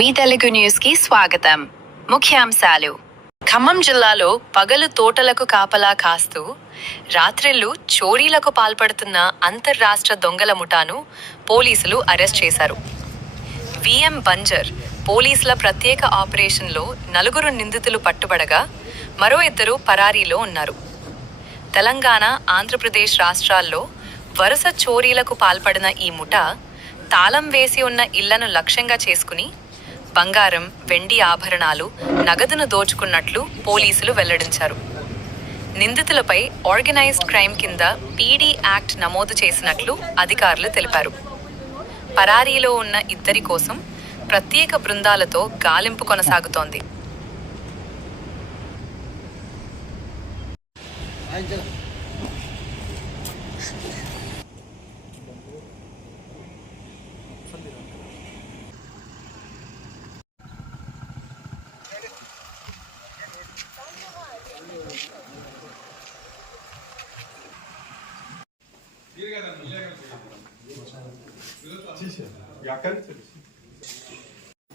వి Telugu news కి స్వాగతం. ముఖ్యాంశాలు. ఖమ్మం జిల్లాలో పగలు తోటలకు కాపలా కాస్తూ రాత్రిళ్లు చోరీలకు పాల్పడుతున్న అంతర్రాష్ట్ర దొంగల ముఠాను పోలీసులు అరెస్ట్ చేశారు. విఎం బంజర్ పోలీసుల ప్రత్యేక ఆపరేషన్లో 4 నిందితులు పట్టుబడగా మరో 2 పరారీలో ఉన్నారు. తెలంగాణ, ఆంధ్రప్రదేశ్ రాష్ట్రాల్లో వరుస చోరీలకు పాల్పడిన ఈ ముఠా తాళం వేసి ఉన్న ఇళ్లను లక్ష్యంగా చేసుకుని బంగారం, వెండి ఆభరణాలు, నగదును దోచుకున్నట్లు పోలీసులు వెల్లడించారు. నిందితులపై ఆర్గనైజ్డ్ క్రైమ్ కింద పీడీ యాక్ట్ నమోదు చేసినట్లు అధికారులు తెలిపారు. పరారీలో ఉన్న 2 కోసం ప్రత్యేక బృందాలతో గాలింపు కొనసాగుతోంది.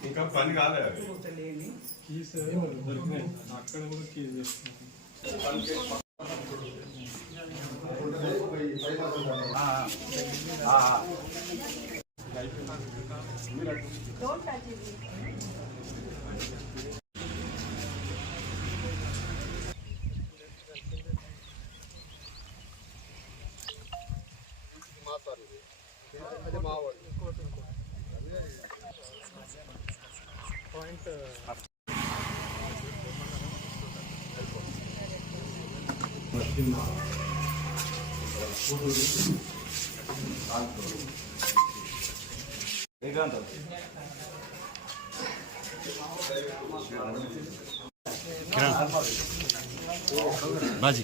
ఇంకా పని కాలేదు. అక్కడ కూడా కీస్ పాయింట్ బాజీ